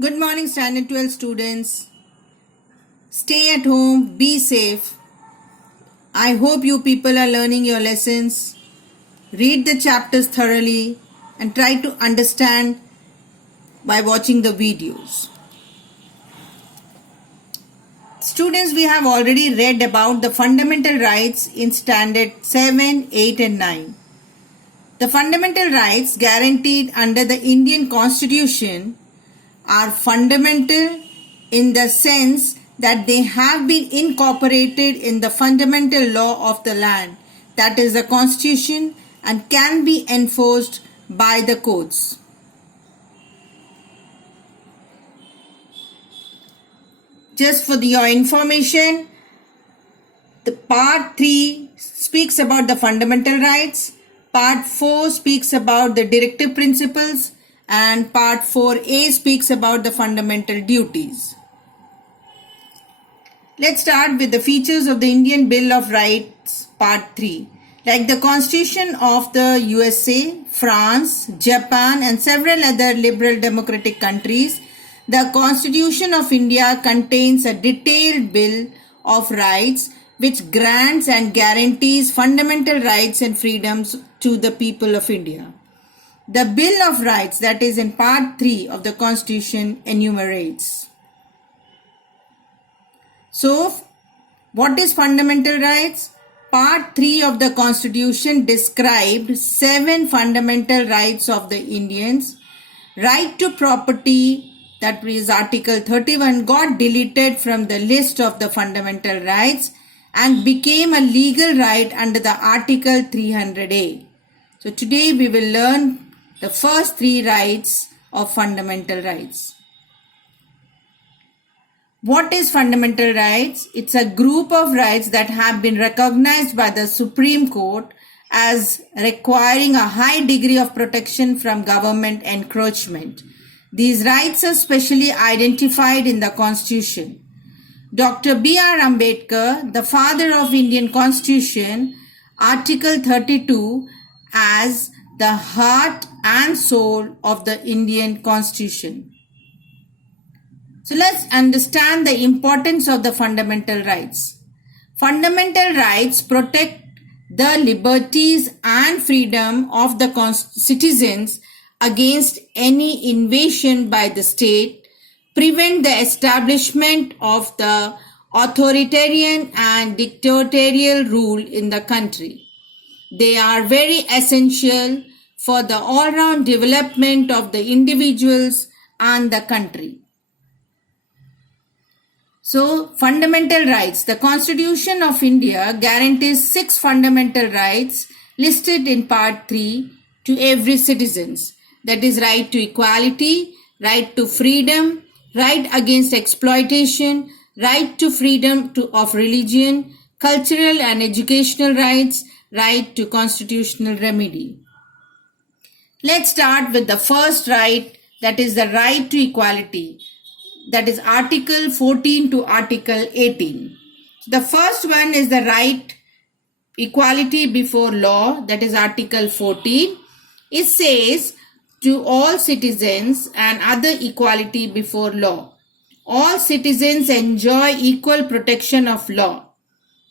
Good morning, Standard 12 students. Stay at home, be safe. I hope you people are learning your lessons. Read the chapters thoroughly and try to understand by watching the videos. Students, we have already read about the fundamental rights in Standard 7, 8 and 9. The fundamental rights guaranteed under the Indian Constitution are fundamental in the sense that they have been incorporated in the fundamental law of the land, that is the Constitution, and can be enforced by the courts. Just for your information, the part 3 speaks about the fundamental rights, part 4 speaks about the directive principles, and part 4a speaks about the fundamental duties. Let's start with the features of the Indian Bill of Rights, part 3. Like the Constitution of the USA, France, Japan and several other liberal democratic countries, the Constitution of India contains a detailed Bill of Rights which grants and guarantees fundamental rights and freedoms to the people of India. The Bill of Rights, that is in part 3 of the Constitution, enumerates. So, what is fundamental rights? Part 3 of the Constitution described 7 fundamental rights of the Indians. Right to property, that is Article 31, got deleted from the list of the fundamental rights and became a legal right under the Article 300A. So today we will learn the first 3 rights of fundamental rights. What is fundamental rights? It's a group of rights that have been recognized by the Supreme Court as requiring a high degree of protection from government encroachment. These rights are specially identified in the Constitution. Dr. B.R. Ambedkar, the father of Indian Constitution, Article 32 as the heart and soul of the Indian Constitution. So let's understand the importance of the fundamental rights. Fundamental rights protect the liberties and freedom of the citizens against any invasion by the state, prevent the establishment of the authoritarian and dictatorial rule in the country. They are very essential for the all-round development of the individuals and the country. So, fundamental rights. The Constitution of India guarantees 6 fundamental rights listed in Part 3 to every citizen. That is right to equality, right to freedom, right against exploitation, right to freedom of religion, cultural and educational rights, right to constitutional remedy. Let's start with the first right, that is the right to equality. That is Article 14 to Article 18. The first one is the right equality before law, that is Article 14. It says to all citizens and other equality before law. All citizens enjoy equal protection of law.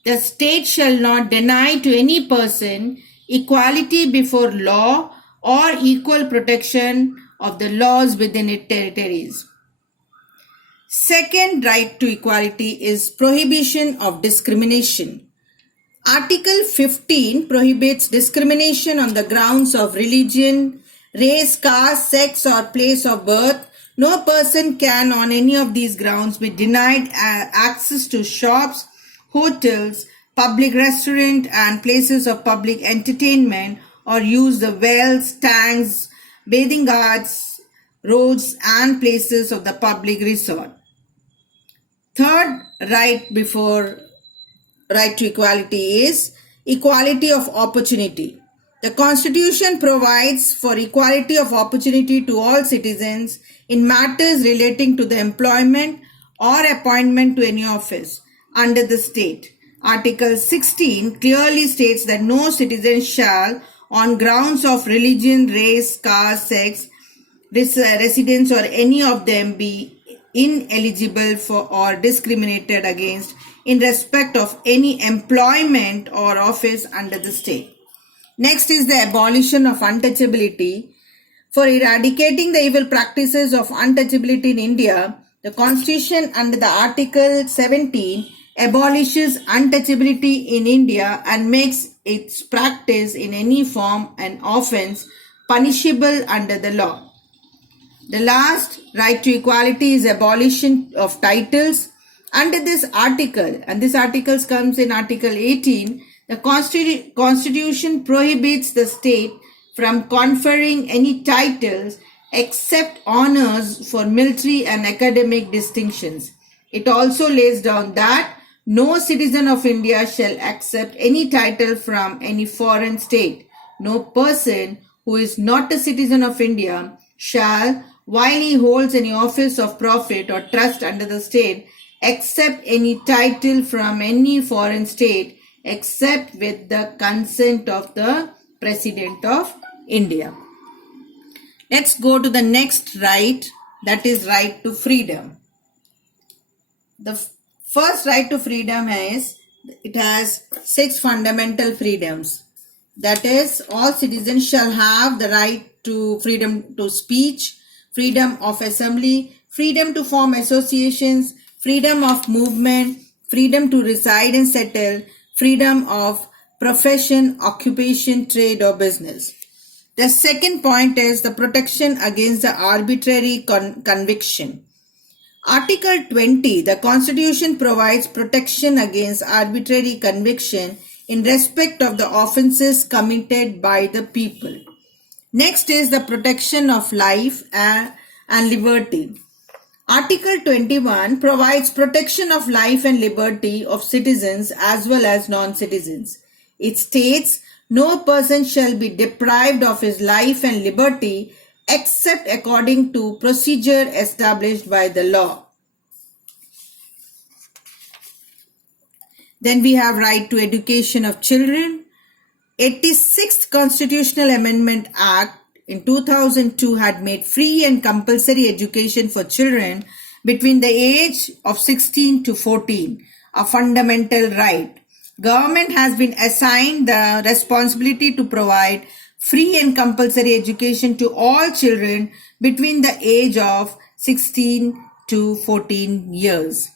The state shall not deny to any person equality before law or equal protection of the laws within its territories. Second right to equality is prohibition of discrimination. Article 15 prohibits discrimination on the grounds of religion, race, caste, sex or place of birth. No person can on any of these grounds be denied access to shops, hotels, public restaurants and places of public entertainment or use the wells, tanks, bathing ghats, roads and places of the public resort. Third right to equality is equality of opportunity. The Constitution provides for equality of opportunity to all citizens in matters relating to the employment or appointment to any office under the state. Article 16 clearly states that no citizen shall, on grounds of religion, race, caste, sex, residents or any of them be ineligible for or discriminated against in respect of any employment or office under the state. Next is the abolition of untouchability. For eradicating the evil practices of untouchability in India, the Constitution under the Article 17 abolishes untouchability in India and makes its practice in any form an offence punishable under the law. The last, right to equality, is abolition of titles. Under this article, and this article comes in Article 18, the Constitution prohibits the state from conferring any titles except honors for military and academic distinctions. It also lays down that no citizen of India shall accept any title from any foreign state. No person who is not a citizen of India shall, while he holds any office of profit or trust under the state, accept any title from any foreign state except with the consent of the President of India. Let's go to the next right, that is right to freedom. The first right to freedom is, it has 6 fundamental freedoms. That is, all citizens shall have the right to freedom to speech, freedom of assembly, freedom to form associations, freedom of movement, freedom to reside and settle, freedom of profession, occupation, trade or business. The second point is the protection against the arbitrary conviction. Article 20, the Constitution provides protection against arbitrary conviction in respect of the offences committed by the people. Next is the protection of life and liberty. Article 21 provides protection of life and liberty of citizens as well as non-citizens. It states, no person shall be deprived of his life and liberty except according to procedure established by the law. Then we have right to education of children. 86th Constitutional Amendment Act in 2002 had made free and compulsory education for children between the age of 16 to 14 a fundamental right. Government has been assigned the responsibility to provide free and compulsory education to all children between the age of 16 to 14 years.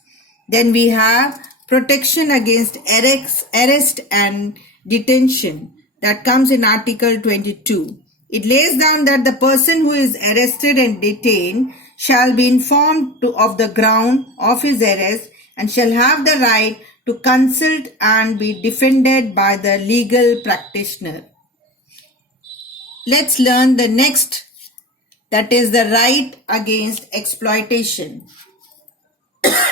Then we have protection against arrest and detention that comes in Article 22. It lays down that the person who is arrested and detained shall be informed of the ground of his arrest and shall have the right to consult and be defended by the legal practitioner. Let's learn the next, that is the right against exploitation.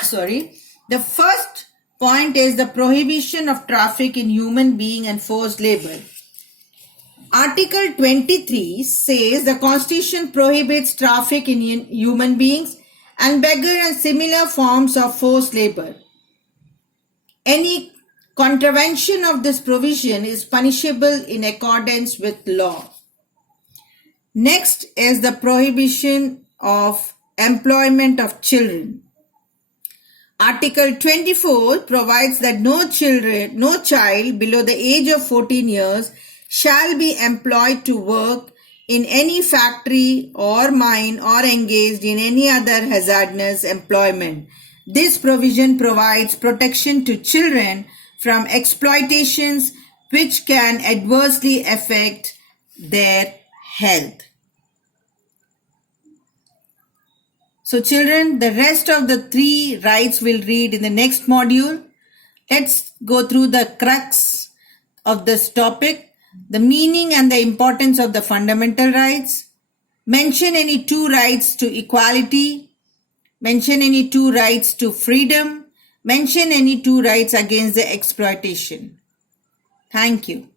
The first point is the prohibition of traffic in human being and forced labor. Article 23 says the Constitution prohibits traffic in human beings and beggar and similar forms of forced labor. Any contravention of this provision is punishable in accordance with law. Next is the prohibition of employment of children. Article 24 provides that no child below the age of 14 years shall be employed to work in any factory or mine or engaged in any other hazardous employment. This provision provides protection to children from exploitations which can adversely affect their health. So children, the rest of the 3 rights we'll read in the next module. Let's go through the crux of this topic, the meaning and the importance of the fundamental rights. Mention any 2 rights to equality. Mention any 2 rights to freedom. Mention any 2 rights against the exploitation. Thank you.